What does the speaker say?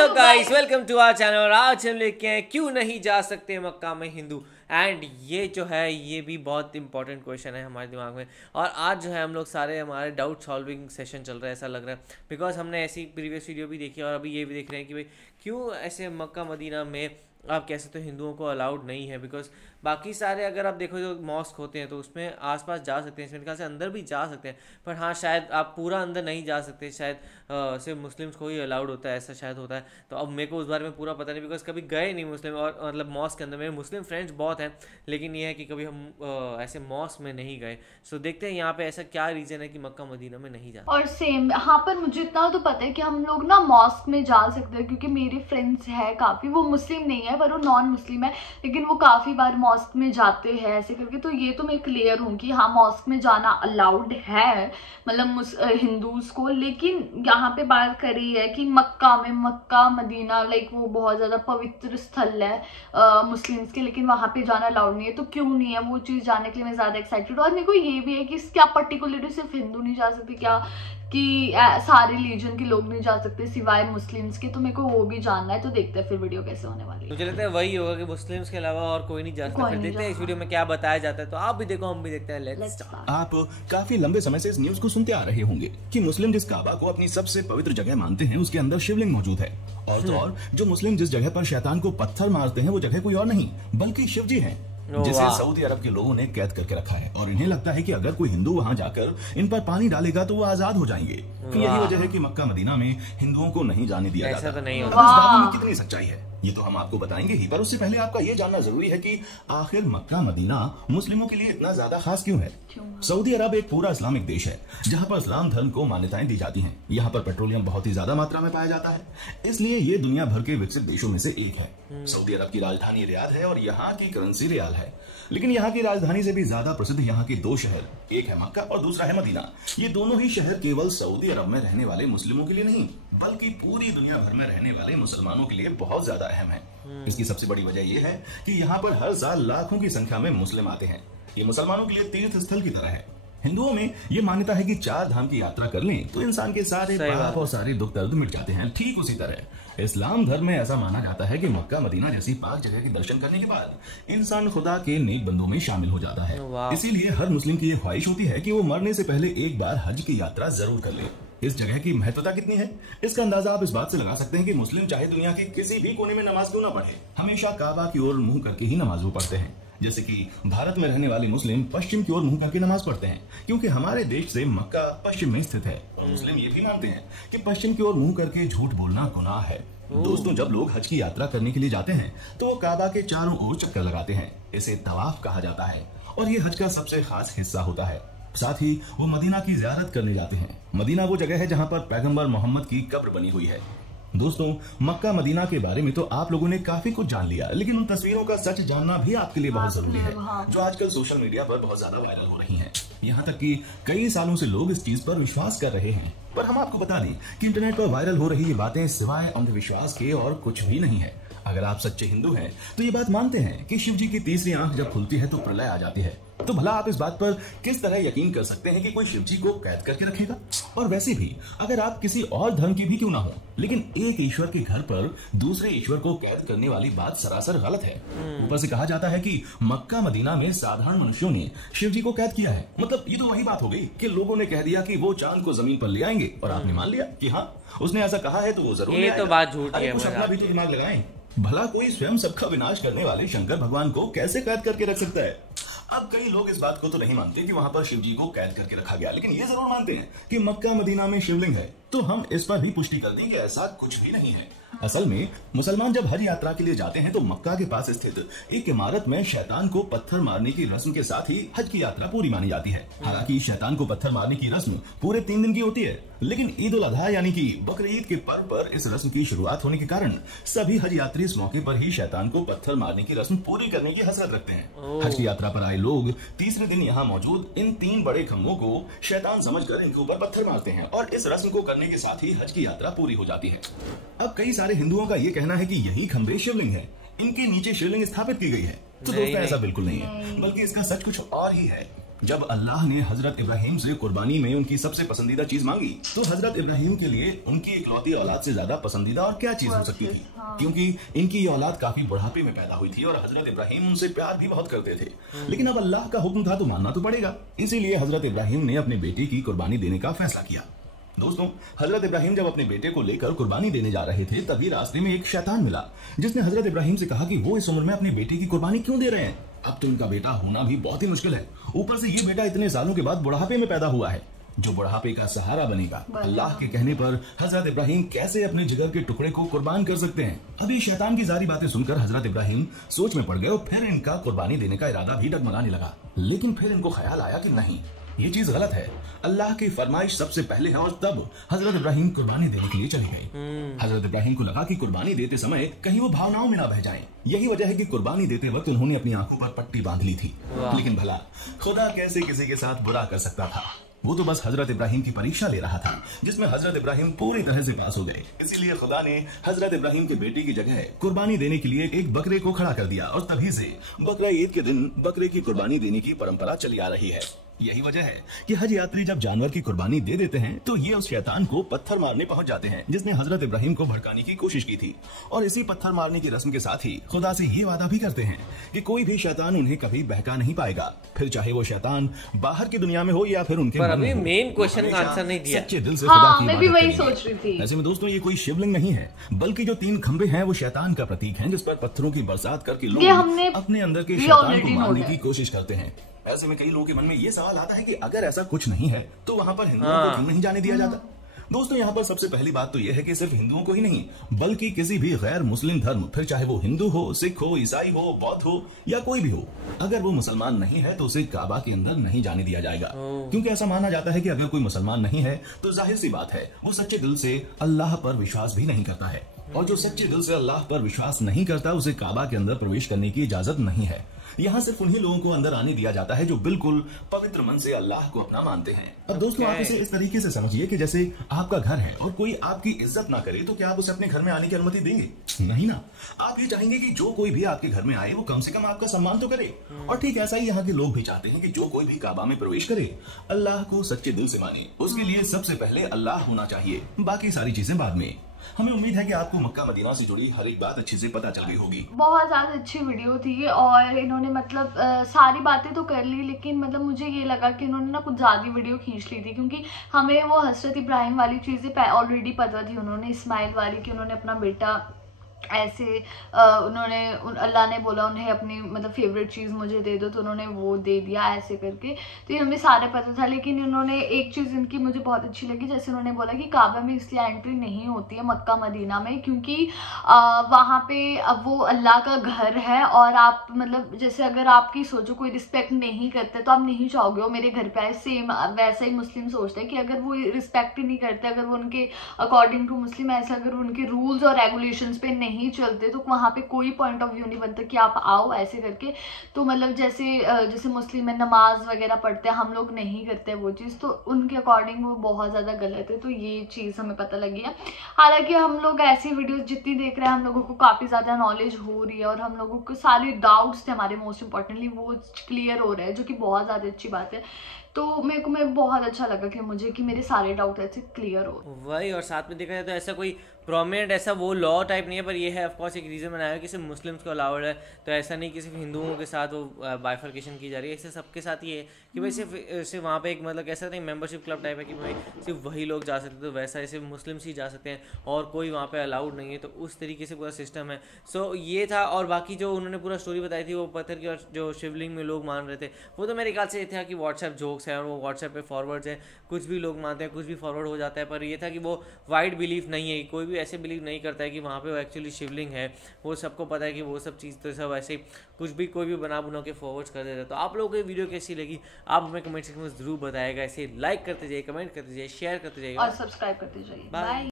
Hello guys, welcome to our channel. और आज हम लेके आए क्यों नहीं जा सकते मक्का में हिंदू। एंड ये जो है ये भी बहुत इंपॉर्टेंट क्वेश्चन है हमारे दिमाग में। और आज जो है हम लोग सारे हमारे डाउट सॉल्विंग सेशन चल रहा है, ऐसा लग रहा है, बिकॉज हमने ऐसी प्रीवियस वीडियो भी देखी और अभी ये भी देख रहे हैं कि भाई क्यों ऐसे मक्का मदीना में आप कह सकते हो हिंदुओं को अलाउड नहीं है। बिकॉज बाकी सारे अगर आप देखो जो मॉस्क होते हैं तो उसमें आसपास जा सकते हैं, इसमें ख्याल से अंदर भी जा सकते हैं, पर हाँ शायद आप पूरा अंदर नहीं जा सकते, शायद सिर्फ मुस्लिम्स को ही अलाउड होता है, ऐसा शायद होता है। तो अब मेरे को उस बारे में पूरा पता नहीं, बिकॉज कभी गए नहीं मुस्लिम और मतलब मॉस्क के अंदर। मेरे मुस्लिम फ्रेंड्स बहुत हैं, लेकिन ये है कि कभी हम ऐसे मॉस्क में नहीं गए। सो देखते हैं यहाँ पे ऐसा क्या रीज़न है कि मक्का मदीना में नहीं जाते। और सेम यहाँ पर मुझे इतना तो पता है कि हम लोग ना मॉस्क में जा सकते हैं, क्योंकि मेरे फ्रेंड्स हैं काफ़ी, वो मुस्लिम नहीं है पर वो नॉन मुस्लिम है, लेकिन वो काफ़ी बार मॉस्क में जाते हैं ऐसे करके। तो ये तो मैं क्लियर हूँ कि हाँ मॉस्क में जाना अलाउड है मतलब हिंदूज को। लेकिन यहाँ पे बात करी है कि मक्का मदीना लाइक वो बहुत ज़्यादा पवित्र स्थल है मुस्लिम्स के, लेकिन वहाँ पे जाना अलाउड नहीं है। तो क्यों नहीं है वो चीज़ जानने के लिए मैं ज़्यादा एक्साइटेड हूँ। और मेरे को ये भी है कि क्या पर्टिकुलरली सिर्फ हिंदू नहीं जा सकते क्या, कि सारे रिलीजन के लोग नहीं जा सकते सिवाय मुस्लिम्स के। तो मेरे को वो भी जानना है, तो देखते हैं फिर वीडियो कैसे होने वाली है। मुझे लगता है वही होगा कि मुस्लिम्स के अलावा और कोई नहीं जा सकता। फिर देखते हैं इस वीडियो में क्या बताया जाता है, तो आप भी देखो हम भी देखते हैं। Let's start. आप काफी लंबे समय से इस न्यूज को सुनते आ रहे होंगे कि मुस्लिम जिस काबा को अपनी सबसे पवित्र जगह मानते हैं उसके अंदर शिवलिंग मौजूद है। और तो और जो मुस्लिम जिस जगह पर शैतान को पत्थर मारते हैं वो जगह कोई और नहीं बल्कि शिव जी है, जिसे सऊदी अरब के लोगों ने कैद करके रखा है। और इन्हें लगता है कि अगर कोई हिंदू वहां जाकर इन पर पानी डालेगा तो वो आजाद हो जाएंगे। यही वजह है कि मक्का मदीना में हिंदुओं को नहीं जाने दिया जाता। तो नहीं इस दावे में कितनी सच्चाई है ये तो हम आपको बताएंगे ही, पर उससे पहले आपका ये जानना जरूरी है कि आखिर मक्का मदीना मुस्लिमों के लिए इतना ज्यादा खास क्यों है। सऊदी अरब एक पूरा इस्लामिक देश है जहाँ पर इस्लाम धर्म को मान्यताएं दी जाती हैं। यहाँ पर पेट्रोलियम बहुत ही ज्यादा मात्रा में पाया जाता है, इसलिए ये दुनिया भर के विकसित देशों में से एक है। सऊदी अरब की राजधानी रियाद है और यहाँ की करेंसी रियाल है। लेकिन यहाँ की राजधानी से भी ज्यादा प्रसिद्ध यहाँ के दो शहर, एक है मक्का और दूसरा है मदीना। ये दोनों ही शहर केवल सऊदी अरब में रहने वाले मुस्लिमों के लिए नहीं बल्कि पूरी दुनिया भर में रहने वाले मुसलमानों के लिए बहुत ज्यादा अहम है। इसकी सबसे बड़ी वजह यह है कि यहाँ पर हर साल लाखों की संख्या में मुस्लिम आते हैं। ये मुसलमानों के लिए तीर्थ स्थल की तरह है। हिंदुओं में ये मान्यता है कि 4 धाम की यात्रा कर लें तो इंसान के सारे पाप और सारे दुख दर्द मिट जाते हैं। ठीक उसी तरह इस्लाम धर्म में ऐसा माना जाता है कि मक्का मदीना जैसी पाक जगह के दर्शन करने के बाद इंसान खुदा के नेक बंदों में शामिल हो जाता है। इसीलिए हर मुस्लिम की ये ख्वाहिश होती है कि वो मरने से पहले एक बार हज की यात्रा जरूर कर ले। इस जगह की महत्वता कितनी है इसका अंदाजा आप इस बात से लगा सकते हैं कि मुस्लिम चाहे दुनिया के किसी भी कोने में नमाज क्यों ना पढ़े, हमेशा काबा की ओर मुंह करके ही नमाज वो पढ़ते हैं। जैसे कि भारत में रहने वाले मुस्लिम पश्चिम की ओर मुंह करके नमाज पढ़ते हैं, क्योंकि हमारे देश से मक्का पश्चिम में स्थित है। और मुस्लिम ये भी मानते हैं कि पश्चिम की ओर मुंह करके झूठ बोलना गुनाह है। दोस्तों, जब लोग हज की यात्रा करने के लिए जाते हैं तो वो काबा के चारों ओर चक्कर लगाते हैं। इसे तवाफ कहा जाता है और ये हज का सबसे खास हिस्सा होता है। साथ ही वो मदीना की ज़ियारत करने जाते हैं। मदीना वो जगह है जहाँ पर पैगंबर मोहम्मद की कब्र बनी हुई है। दोस्तों, मक्का मदीना के बारे में तो आप लोगों ने काफी कुछ जान लिया, लेकिन उन तस्वीरों का सच जानना भी आपके लिए बहुत जरूरी है जो आजकल सोशल मीडिया पर बहुत ज्यादा वायरल हो रही हैं। यहाँ तक कि कई सालों से लोग इस चीज पर विश्वास कर रहे हैं, पर हम आपको बता दें कि इंटरनेट पर वायरल हो रही ये बातें सिवाय अंधविश्वास के और कुछ भी नहीं है। अगर आप सच्चे हिंदू हैं तो ये बात मानते हैं कि शिव जी की तीसरी आंख जब खुलती है तो प्रलय आ जाती है, तो भला आप इस बात पर किस तरह यकीन कर सकते हैं कि कोई शिव जी को कैद करके रखेगा। और वैसे भी अगर आप किसी और धर्म की भी क्यों ना हो, लेकिन एक ईश्वर के घर पर दूसरे ईश्वर को कैद करने वाली बात सरासर गलत है। ऊपर से कहा जाता है कि मक्का मदीना में साधारण मनुष्यों ने शिव जी को कैद किया है। मतलब ये तो वही बात हो गई कि लोगों ने कह दिया कि वो चांद को जमीन पर ले आएंगे और आपने मान लिया कि हाँ उसने ऐसा कहा है तो वो जरूर। ये तो बात झूठी है। अपना भी तो दिमाग लगाएं। भला कोई स्वयं सबका विनाश करने वाले शंकर भगवान को कैसे कैद करके रख सकता है। अब कई लोग इस बात को तो नहीं मानते कि वहां पर शिव जी को कैद करके रखा गया, लेकिन ये जरूर मानते हैं कि मक्का मदीना में शिवलिंग है। तो हम इस पर भी पुष्टि कर दें कि ऐसा कुछ भी नहीं है। असल में मुसलमान जब हज यात्रा के लिए जाते हैं तो मक्का के पास स्थित एक इमारत में शैतान को पत्थर मारने की रस्म के साथ ही हज की यात्रा पूरी मानी जाती है। हालांकि शैतान को पत्थर मारने की रस्म पूरे 3 दिन की होती है, लेकिन ईद उल अजहा यानी कि बकरीद के पर्व पर इस रस्म की शुरुआत होने के कारण सभी हज यात्री इस मौके पर ही शैतान को पत्थर मारने की रस्म पूरी करने की हसरत रखते हैं। हज की यात्रा पर आए लोग तीसरे दिन यहाँ मौजूद इन 3 बड़े खम्भों को शैतान समझकर इनके ऊपर पत्थर मारते हैं और इस रस्म को करने के साथ ही हज की यात्रा पूरी हो जाती है। अब कई सारे हिंदुओं का ये कहना है कि यही खंभे शिवलिंग है, इनके नीचे शिवलिंग स्थापित की गई है। तो दोस्तों ऐसा बिल्कुल नहीं है, बल्कि इसका सच कुछ और ही है। जब अल्लाह ने हजरत इब्राहिम से कुर्बानी में उनकी सबसे पसंदीदा चीज मांगी तो हजरत इब्राहिम के लिए उनकी इकलौती औलाद से ज्यादा पसंदीदा और क्या चीज हो सकती थी, क्योंकि इनकी ये औलाद काफी बुढ़ापे में पैदा हुई थी और हजरत इब्राहिम उनसे प्यार भी बहुत करते थे। लेकिन अब अल्लाह का हुक्म था तो मानना तो पड़ेगा, इसीलिए हजरत इब्राहिम ने अपने बेटे की कुर्बानी देने का फैसला किया। दोस्तों, हजरत इब्राहिम जब अपने बेटे को लेकर कुर्बानी देने जा रहे थे तभी रास्ते में एक शैतान मिला जिसने हजरत इब्राहिम से कहा कि वो इस उम्र में अपने बेटे की कुर्बानी क्यों दे रहे हैं, अब तो उनका बेटा होना भी बहुत ही मुश्किल है, ऊपर से ये बेटा इतने सालों के बाद बुढ़ापे में पैदा हुआ है जो बुढ़ापे का सहारा बनेगा। अल्लाह के कहने पर हजरत इब्राहिम कैसे अपने जिगर के टुकड़े को कुर्बान कर सकते हैं। अभी शैतान की सारी बातें सुनकर हजरत इब्राहिम सोच में पड़ गए और फिर इनका कुर्बानी देने का इरादा भी डगमगाने लगा। लेकिन फिर इनको ख्याल आया कि नहीं, ये चीज गलत है, अल्लाह की फरमाइश सबसे पहले है। और तब हजरत इब्राहिम कुर्बानी देने के लिए चले गए। हजरत इब्राहिम को लगा कि कुर्बानी देते समय कहीं वो भावनाओं में ना बह जाएं। यही वजह है कि कुर्बानी देते वक्त उन्होंने अपनी आंखों पर पट्टी बांध ली थी। लेकिन भला खुदा कैसे किसी के साथ बुरा कर सकता था, वो तो बस हजरत इब्राहिम की परीक्षा ले रहा था जिसमें हजरत इब्राहिम पूरी तरह से पास हो गए। इसीलिए खुदा ने हजरत इब्राहिम के बेटे की जगह कुर्बानी देने के लिए एक बकरे को खड़ा कर दिया और तभी से बकरा ईद के दिन बकरे की कुर्बानी देने की परंपरा चली आ रही है। यही वजह है कि हज यात्री जब जानवर की कुर्बानी दे देते हैं तो ये उस शैतान को पत्थर मारने पहुंच जाते हैं जिसने हजरत इब्राहिम को भड़काने की कोशिश की थी। और इसी पत्थर मारने की रस्म के साथ ही खुदा से ये वादा भी करते हैं कि कोई भी शैतान उन्हें कभी बहका नहीं पाएगा, फिर चाहे वो शैतान बाहर की दुनिया में हो या फिर उनके पर अभी मेन क्वेश्चन का आंसर नहीं दिया। सच्चे दिल से खुदा की मैं भी वही सोच रही थी। ऐसे में दोस्तों ये कोई शिवलिंग नहीं है बल्कि जो 3 खंबे हैं वो शैतान का प्रतीक हैं जिस पर पत्थरों की बरसात करके लोग अपने अंदर के शैतान को मारने की कोशिश करते हैं। ऐसे में कई लोगों के मन में ये सवाल आता है कि अगर ऐसा कुछ नहीं है तो वहां पर हिंदुओं को क्यों नहीं जाने दिया जाता। दोस्तों, यहाँ पर सबसे पहली बात तो यह है कि सिर्फ हिंदुओं को ही नहीं बल्कि किसी भी गैर मुस्लिम धर्म, फिर चाहे वो हिंदू हो, सिख हो, ईसाई हो, बौद्ध हो या कोई भी हो, अगर वो मुसलमान नहीं है तो उसे काबा के अंदर नहीं जाने दिया जाएगा। क्योंकि ऐसा माना जाता है कि अगर कोई मुसलमान नहीं है तो जाहिर सी बात है वो सच्चे दिल से अल्लाह पर विश्वास भी नहीं करता है, और जो सच्चे दिल से अल्लाह पर विश्वास नहीं करता उसे काबा के अंदर प्रवेश करने की इजाजत नहीं है। यहाँ सिर्फ उन्हीं लोगों को अंदर आने दिया जाता है जो बिल्कुल पवित्र मन से अल्लाह को अपना मानते हैं। अब दोस्तों, आप इसे इस तरीके से समझिए कि जैसे आपका घर है और कोई आपकी इज्जत ना करे तो क्या आप उसे अपने घर में आने की अनुमति देंगे? नहीं ना। आप ये चाहेंगे कि जो कोई भी आपके घर में आए वो कम से कम आपका सम्मान तो करे। और ठीक ऐसा ही यहाँ के लोग भी चाहते हैं कि जो कोई भी काबा में प्रवेश करे अल्लाह को सच्चे दिल से माने। उसके लिए सबसे पहले अल्लाह होना चाहिए, बाकी सारी चीजें बाद में। हमें उम्मीद है कि आपको मक्का मदीना से जुड़ी हर एक बात अच्छे से पता चल गई होगी। बहुत ज्यादा अच्छी वीडियो थी और इन्होंने मतलब सारी बातें तो कर ली, लेकिन मतलब मुझे ये लगा कि इन्होंने ना कुछ ज्यादा वीडियो खींच ली थी, क्योंकि हमें वो हजरत इब्राहिम वाली चीजें ऑलरेडी पता थी, उन्होंने इस्माइल वाली कि उन्होंने अपना बेटा ऐसे उन्होंने अल्लाह ने बोला उन्हें अपनी मतलब फेवरेट चीज़ मुझे दे दो, तो उन्होंने वो दे दिया ऐसे करके, तो ये हमें सारा पता था। लेकिन इन्होंने एक चीज़ इनकी मुझे बहुत अच्छी लगी, जैसे उन्होंने बोला कि काबा में इसलिए एंट्री नहीं होती है मक्का मदीना में क्योंकि वहाँ पे अब वो अल्लाह का घर है, और आप मतलब जैसे अगर आपकी सोचो कोई रिस्पेक्ट नहीं करते तो आप नहीं चाहोगे वो मेरे घर पे आए। सेम वैसा ही मुस्लिम सोचते हैं कि अगर वो रिस्पेक्ट ही नहीं करते, अगर वो उनके अकॉर्डिंग टू मुस्लिम ऐसा अगर उनके रूल्स और रेगुलेशंस पे नहीं चलते तो वहाँ पे कोई पॉइंट ऑफ व्यू नहीं बनता कि आप आओ ऐसे करके। तो मतलब जैसे मुस्लिम में नमाज वगैरह पढ़ते हैं, हम लोग नहीं करते वो चीज़, तो उनके अकॉर्डिंग वो बहुत ज़्यादा गलत है। तो ये चीज़ हमें पता लगी है। हालांकि हम लोग ऐसी वीडियोस जितनी देख रहे हैं हम लोगों को काफ़ी ज़्यादा नॉलेज हो रही है और हम लोगों को सारे डाउट्स थे हमारे मोस्ट इंपॉर्टेंटली वो क्लियर हो रहे हैं, जो कि बहुत ज़्यादा अच्छी बात है। तो मेरे को बहुत अच्छा लगा कि मुझे कि मेरे सारे डाउट ऐसे क्लियर हो वही। और साथ में देखा जाए तो ऐसा कोई प्रोमिनेंट ऐसा वो लॉ टाइप नहीं है, पर ये है ऑफकोर्स एक रीज़न बनाया है कि सिर्फ मुस्लिम्स को अलाउड है। तो ऐसा नहीं कि सिर्फ हिंदुओं के साथ वो बाइफर्केशन की जा रही है, ऐसे सबके साथ ये है कि भाई सिर्फ वहाँ पे एक मतलब ऐसा नहीं मेंबरशिप क्लब टाइप है कि भाई सिर्फ वही लोग जा सकते, तो वैसा सिर्फ मुस्लिम्स ही जा सकते हैं और कोई वहाँ पे अलाउड नहीं है। तो उस तरीके से पूरा सिस्टम है। सो ये था। और बाकी जो उन्होंने पूरा स्टोरी बताई थी वो पत्थर की और जो शिवलिंग में लोग मान रहे थे वो तो मेरे ख्याल से ये था कि व्हाट्सएप जोक्स है और वो व्हाट्सएप पे फॉरवर्ड्स है, कुछ भी लोग मानते हैं, कुछ भी फॉरवर्ड हो जाता है। पर ये था कि वो वाइड बिलीफ नहीं है, कोई भी ऐसे बिलीव नहीं करता है कि वहाँ पे वो एक्चुअली शिवलिंग है। वो सबको पता है कि वो सब चीज़ तो सब ऐसे कुछ भी कोई भी बना के फॉरवर्ड्स कर देता है। तो आप लोगों को ये वीडियो कैसी लगी आप हमें कमेंट सेक्शन में जरूर बताएगा। ऐसे लाइक करते जाइए, कमेंट करते जाइए, शेयर करते जाइए और सब्सक्राइब करते जाइए। बाय।